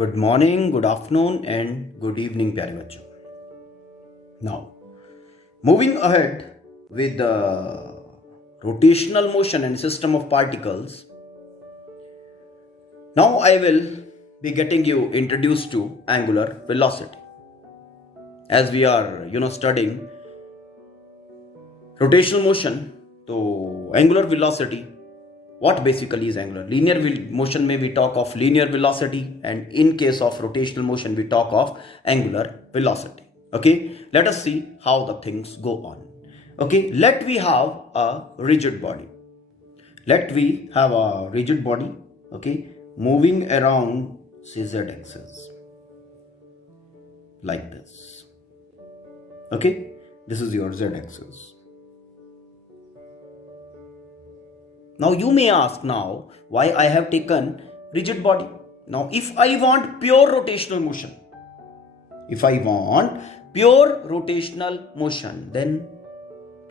Good morning, good afternoon and good evening प्यारे बच्चों. Now moving ahead with the rotational motion and system of particles. Now I will be getting you introduced to angular velocity. As we are studying rotational motion, so angular velocity, what basically is angular? Linear motion में we talk of linear velocity, and in case of rotational motion we talk of angular velocity. Okay, let us see how the things go on. Okay, let we have a rigid body. Okay, moving around z axis like this. Okay, this is your z axis. Now you may ask now why I have taken rigid body. Now if I want pure rotational motion, then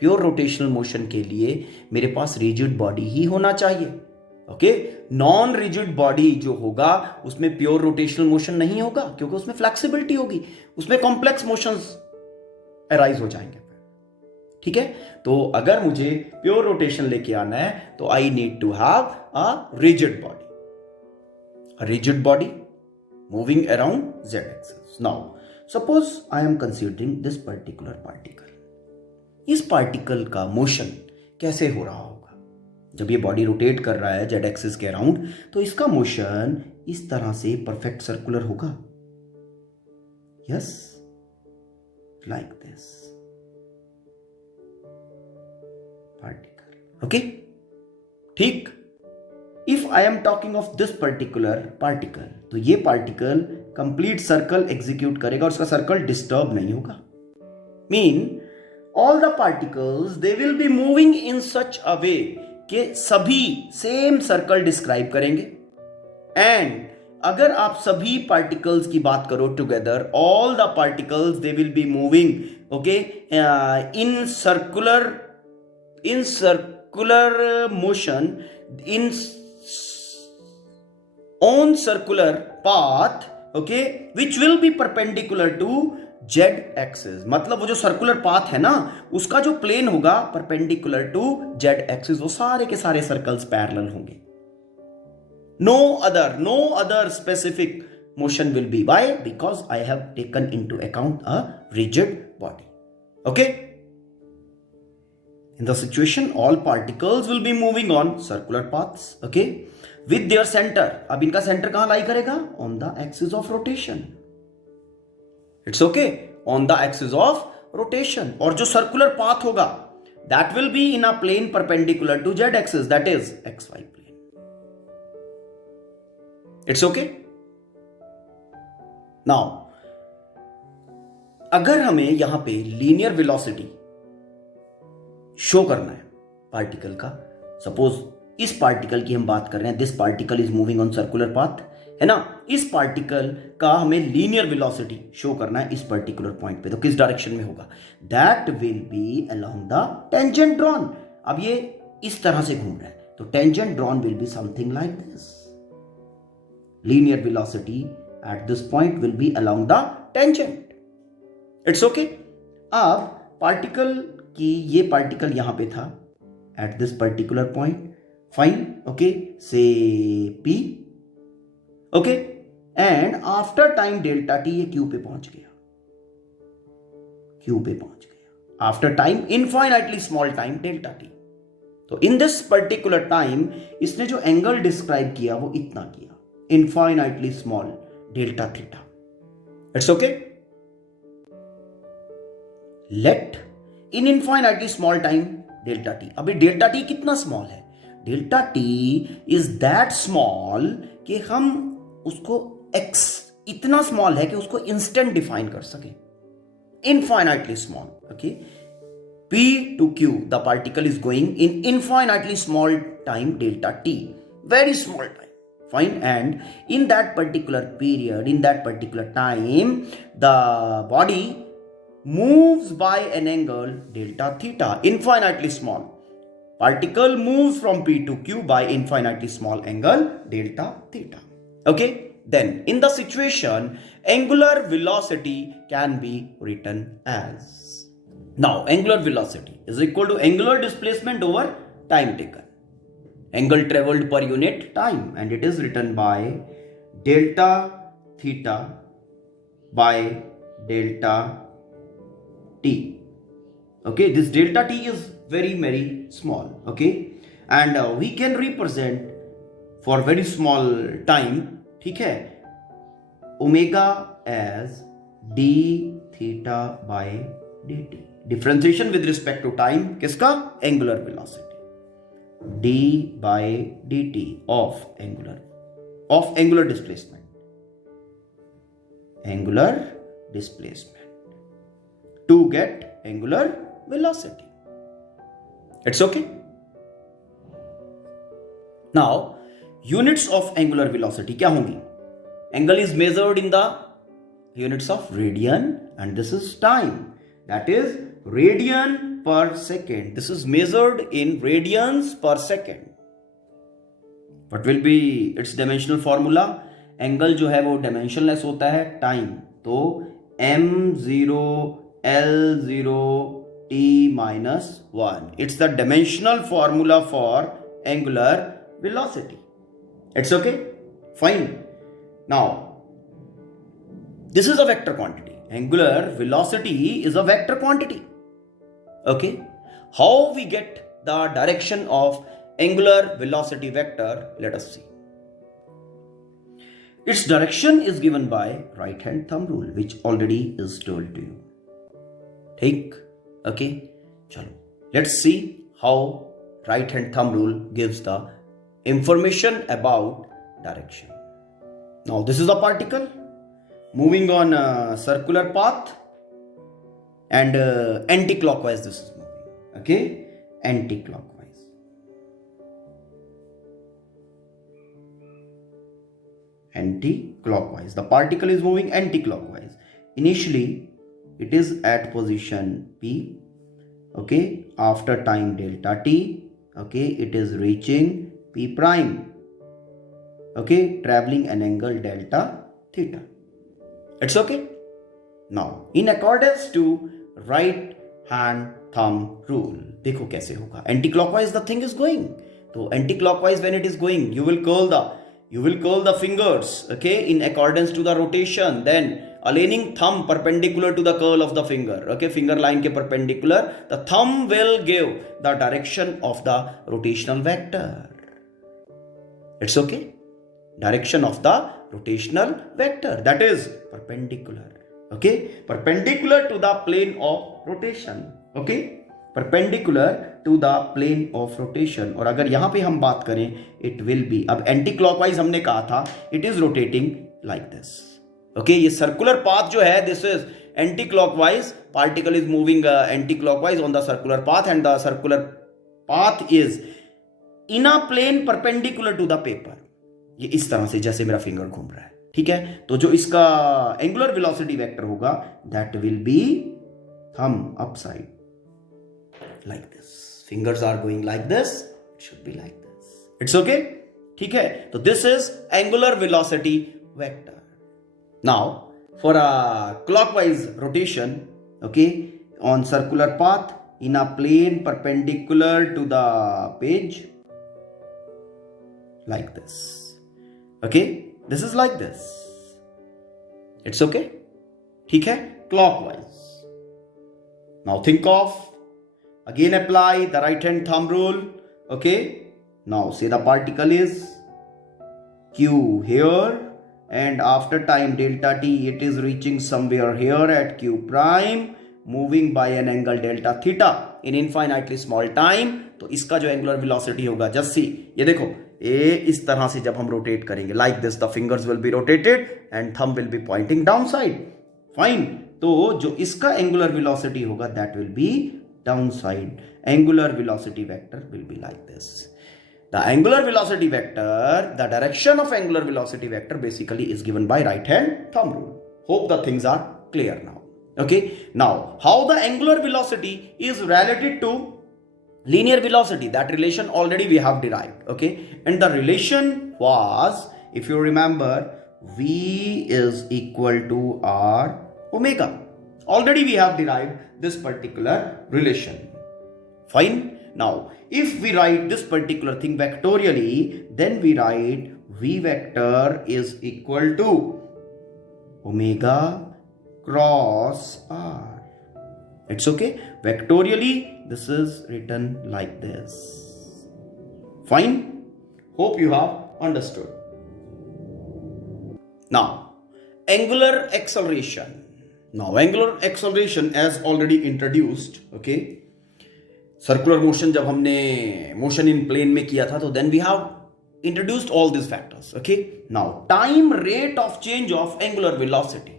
pure rotational motion के लिए मेरे पास rigid body ही होना चाहिए. Okay, non rigid body जो होगा उसमें pure rotational motion नहीं होगा, क्योंकि उसमें फ्लेक्सिबिलिटी होगी, उसमें कॉम्प्लेक्स मोशंस अराइज हो जाएंगे. ठीक है, तो अगर मुझे प्योर रोटेशन लेके आना है तो I need to have a rigid body moving around z axis. Now suppose I am considering this particular particle. इस पार्टिकल का मोशन कैसे हो रहा होगा? जब ये बॉडी रोटेट कर रहा है जेड एक्सिस के अराउंड, तो इसका मोशन इस तरह से परफेक्ट सर्कुलर होगा. Yes, like this particle. Okay, ठीक. If I am talking of this particular particle, तो ये पार्टिकल कंप्लीट सर्कल एग्जीक्यूट करेगा और उसका सर्कल डिस्टर्ब नहीं होगा. Mean all the particles they will be moving in such a way कि सभी सेम सर्कल डिस्क्राइब करेंगे. एंड अगर आप सभी पार्टिकल्स की बात करो together, all the particles they will be moving okay in circular motion on circular path, okay, which will be perpendicular to z axis. मतलब वो जो सर्कुलर पाथ है ना, उसका जो प्लेन होगा परपेंडिकुलर टू z एक्सिस, वो सारे के सारे सर्कल्स पैरेलल होंगे. no other specific motion will be. Why? Because I have taken into account a rigid body. Okay, in the situation all particles will be moving on circular paths, okay, with their center. अब इनका centre कहां लाई करेगा? on the axis of rotation. It's okay, on the axis of rotation. और जो circular path होगा that will be in a plane perpendicular to z axis, that is xy plane. It's okay. Now अगर हमें यहां पे linear velocity show करना है particle का, सपोज इस पार्टिकल की हम बात कर रहे हैं, this particle is moving on circular path, है ना. इस पार्टिकल का हमें लीनियर वेलोसिटी शो करना है इस पर्टिकुलर पॉइंट पे, तो किस डायरेक्शन में होगा? That will B along the tangent drawn. अब ये इस तरह से घूम रहा है, तो tangent drawn will be something like this. Linear velocity at this point will be along the tangent. It's okay. अब पार्टिकल की ये पार्टिकल यहां पे था eight this particular point. Fine, okay, से P. Okay, and after time delta T ये Q पे पहुंच गया. After time infinitely small time delta T. तो इन दिस पर्टिकुलर टाइम इसने जो एंगल डिस्क्राइब किया वो इतना किया, infinitely small delta theta. It's okay. Let in infinitely small time delta t. अभी डेल्टा टी कितना स्मॉल है? Delta t is that small कि हम उसको x इतना स्मॉल है कि उसको इंस्टेंट डिफाइन कर सके. Infinitely small. Okay, P to Q, the particle is going in infinitely small time delta t, very small time. Fine, and in that particular period, in that particular time, the body moves by an angle delta theta, infinitely small. Particle moves from P to Q by infinitely small angle delta theta. Okay, then in the situation, angular velocity can be written as. Now, angular velocity is equal to angular displacement over time taken. Angle traveled per unit time, and it is written by delta theta by delta t. Okay, this delta t is very small. Okay, and we can represent for very small time, ठीक है, omega as d theta by dt. Differentiation with respect to time किसका? Angular velocity. d by dt of angular displacement. Angular displacement to get angular velocity. It's okay. Now, units of angular velocity क्या होंगी? Angle is measured in the units of radian, and this is time. That is radian per second. This is measured in radians per second. What will be its dimensional formula? Angle जो है वो dimensionless होता है, time तो m0 l0 t minus 1. It's the dimensional formula for angular velocity. It's okay? Fine. Now, this is a vector quantity. Angular velocity is a vector quantity. Okay? How we get the direction of angular velocity vector? Let us see. Its direction is given by right hand thumb rule, which already is told to you. Take. Okay? Chalo. Let's see how right hand thumb rule gives the information about direction. Now this is a particle moving on a circular path, and anti-clockwise this is moving. Okay, anti-clockwise. Anti-clockwise. The particle is moving anti-clockwise. Initially it is at position P. Okay, after time delta t. Okay, it is reaching P prime. Okay, traveling an angle delta theta. It's okay. Now, in accordance to right hand thumb rule, देखो कैसे होगा. Anti-clockwise the thing is going. So anti-clockwise when it is going, you will curl the fingers. Okay, in accordance to the rotation. Then aligning thumb perpendicular to the curl of the finger. Okay, finger line ke perpendicular. The thumb will give the direction of the rotational vector. It's okay. Direction of the rotational vector, that is perpendicular. Okay, perpendicular to the plane of rotation. Okay, perpendicular to the plane of rotation. और अगर यहाँ पे हम बात करें, it will be, अब anti clockwise हमने कहा था, it is rotating like this. Okay, ये circular path जो है, this is anti-clockwise. Particle is moving anti-clockwise on the circular path, and the circular path is in a plane perpendicular to the paper. ये इस तरह से जैसे मेरा finger घूम रहा है. ठीक है, तो जो इसका एंगुलर वेलोसिटी वेक्टर होगा, that will be thumb upside like this. Fingers are going like this, it should be like this. It's okay. ठीक है, तो this is angular velocity vector. Now for a clockwise rotation, okay, on circular path in a plane perpendicular to the page, like this. Okay, this is like this. It's okay. ठीक है, clockwise. Now think of, again apply the right hand thumb rule. Okay, now say the particle is q here, and after time delta t it is reaching somewhere here at q prime, moving by an angle delta theta in infinitely small time. तो इसका जो angular velocity होगा, just see, ये देखो, ये इस तरह से जब हम रोटेट करेंगे like this, the fingers will be rotated and thumb will be pointing down side. Fine. तो जो इसका एंगुलर वेलोसिटी होगा, that will be down side. Angular velocity vector will be like this. The angular velocity vector, the direction of angular velocity vector basically is given by right hand thumb rule. Hope the things are clear now. Okay, now how the angular velocity is related to linear velocity, that relation already we have derived. Okay, and the relation was if you remember, V is equal to R omega. Already we have derived this particular relation. Fine. Now, if we write this particular thing vectorially, then we write V vector is equal to omega cross R. It's okay. Vectorially, this is written like this. Fine. Hope you have understood. Now, angular acceleration. Now, angular acceleration as already introduced, okay. Circular motion जब हमने motion in plane में किया था, तो then we have introduced all this factors. Okay, now time rate of change of angular velocity.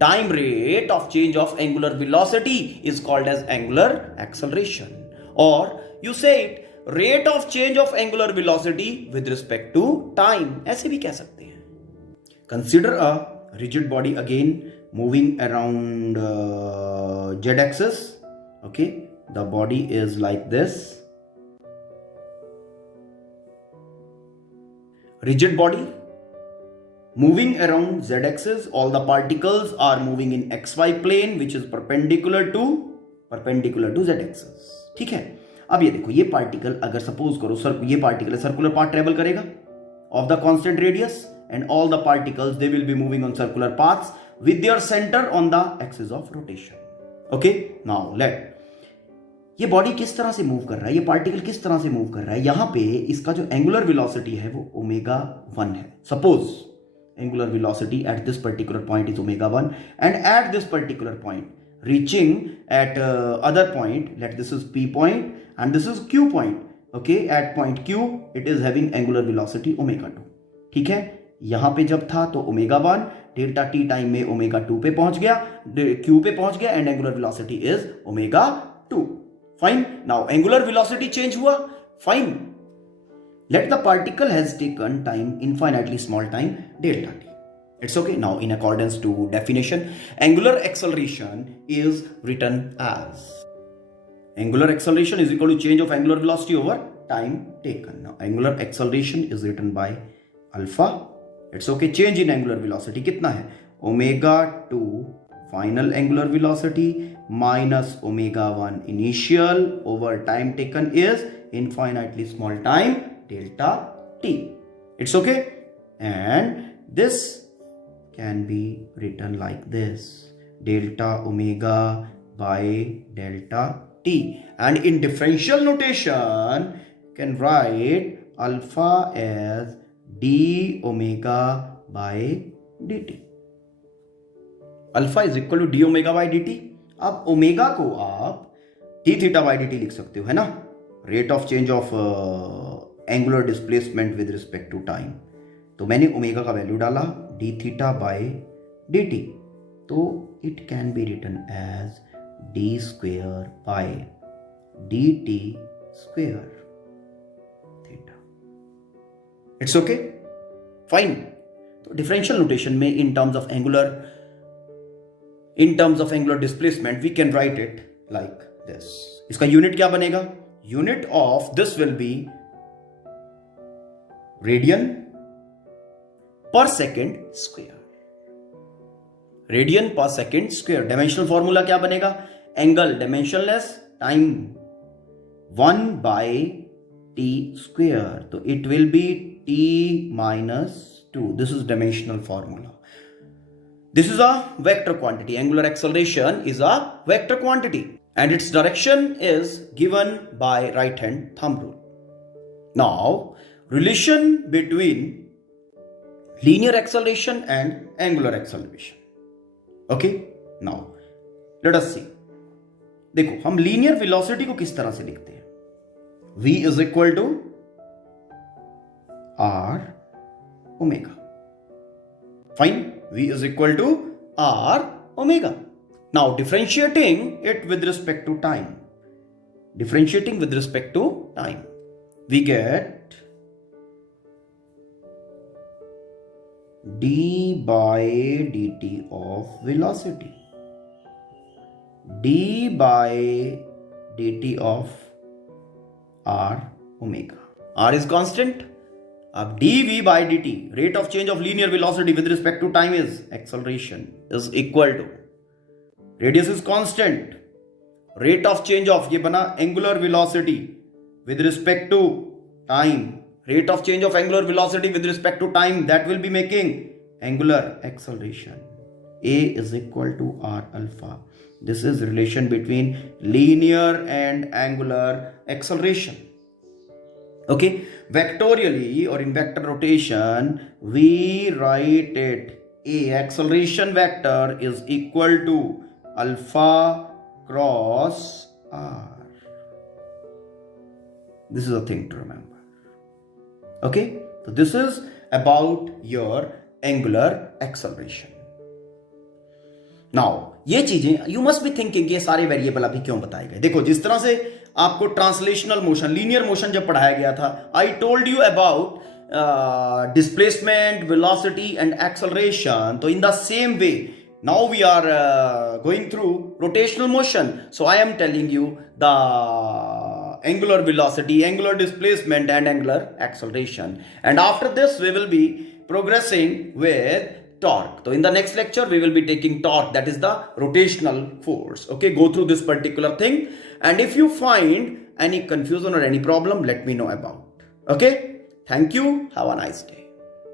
Time rate of change of angular velocity is called as angular acceleration, और you say it rate of change of angular velocity with respect to time, ऐसे भी कह सकते हैं. Consider a rigid body again moving around z axis. Okay, the body is like this. Rigid body moving around z axis. All the particles are moving in xy plane which is perpendicular to z axis. ठीक है. अब ये देखो, ये particle अगर suppose करो sir, ये particle circular path travel करेगा of the constant radius, and all the particles they will be moving on circular paths with their center on the axis of rotation. Okay, now let ये body किस तरह से move कर रहा है, ये particle किस तरह से मूव कर रहा है. यहां पे इसका जो एंगुलर वेलोसिटी है वो ओमेगा 1 है. Suppose angular velocity at this particular point is omega 1, and at this particular point reaching at other point, let this is P point and this is Q point. Okay, at point Q it is having angular velocity omega 2. ठीक है, यहां पे जब था तो omega 1, delta t time में omega 2 पे पहुंच गया, Q पे पहुंच गया, and angular velocity is omega 2. Fine. Now angular velocity change हुआ. Fine. Let the particle has taken time, infinitely small time, delta t. It's okay. Now in accordance to definition, angular acceleration is written as angular acceleration is equal to change of angular velocity over time taken. Now angular acceleration is written by alpha. It's okay. Change in angular velocity कितना है? Omega 2 final angular velocity minus omega 1 initial over time taken is infinitely small time delta t. It's okay. And this can be written like this, delta omega by delta t. And in differential notation can write alpha as d omega by dt. Alpha is equal to d omega by d t. अब omega को आप d theta by d t लिख सकते हो, है ना, rate of change of angular displacement with respect to time. तो मैंने ओमेगा का वैल्यू डाला d theta by d t, तो it can be written as d square by d t square theta. It's okay. Fine. तो differential notation में in terms of angular displacement we can write it like this. इसका unit क्या बनेगा? Unit of this will be radian per second square. Radian per second square. Dimensional formula क्या बनेगा? Angle dimensionless time 1 by T square. तो it will be T minus 2. This is dimensional formula. This is a vector quantity. Angular acceleration is a vector quantity and its direction is given by right hand thumb rule. Now, relation between linear acceleration and angular acceleration. Okay? Now, let us see. देखो, हम linear velocity को किस तरह से लिखते हैं? V is equal to R omega. Fine. V is equal to R omega. Now differentiating it with respect to time. Differentiating with respect to time. We get d by dt of velocity. D by dt of R omega. R is constant. अब dv by dt, rate of change of linear velocity with respect to time is acceleration, is equal to, radius is constant, rate of change of, ये बना angular velocity with respect to time, rate of change of angular velocity with respect to time, that will be making angular acceleration. A is equal to r alpha. This is relation between linear and angular acceleration. Okay, vectorially or in vector rotation, we write it A acceleration vector is equal to alpha cross r. This is a thing to remember. Okay, so this is about your angular acceleration. Now, ये चीजें you must be thinking ये सारे variable अभी क्यों बताए गए. देखो, जिस तरह से आपको ट्रांसलेशनल मोशन, लीनियर मोशन जब पढ़ाया गया था, I told you about displacement, velocity and acceleration. तो in the same way now we are going through rotational motion, so I am telling you the angular velocity, angular displacement and angular acceleration, and after this we will be progressing with torque. So in the next lecture we will be taking torque, that is the rotational force. Okay, go through this particular thing, and if you find any confusion or any problem, let me know about. Okay, thank you, have a nice day.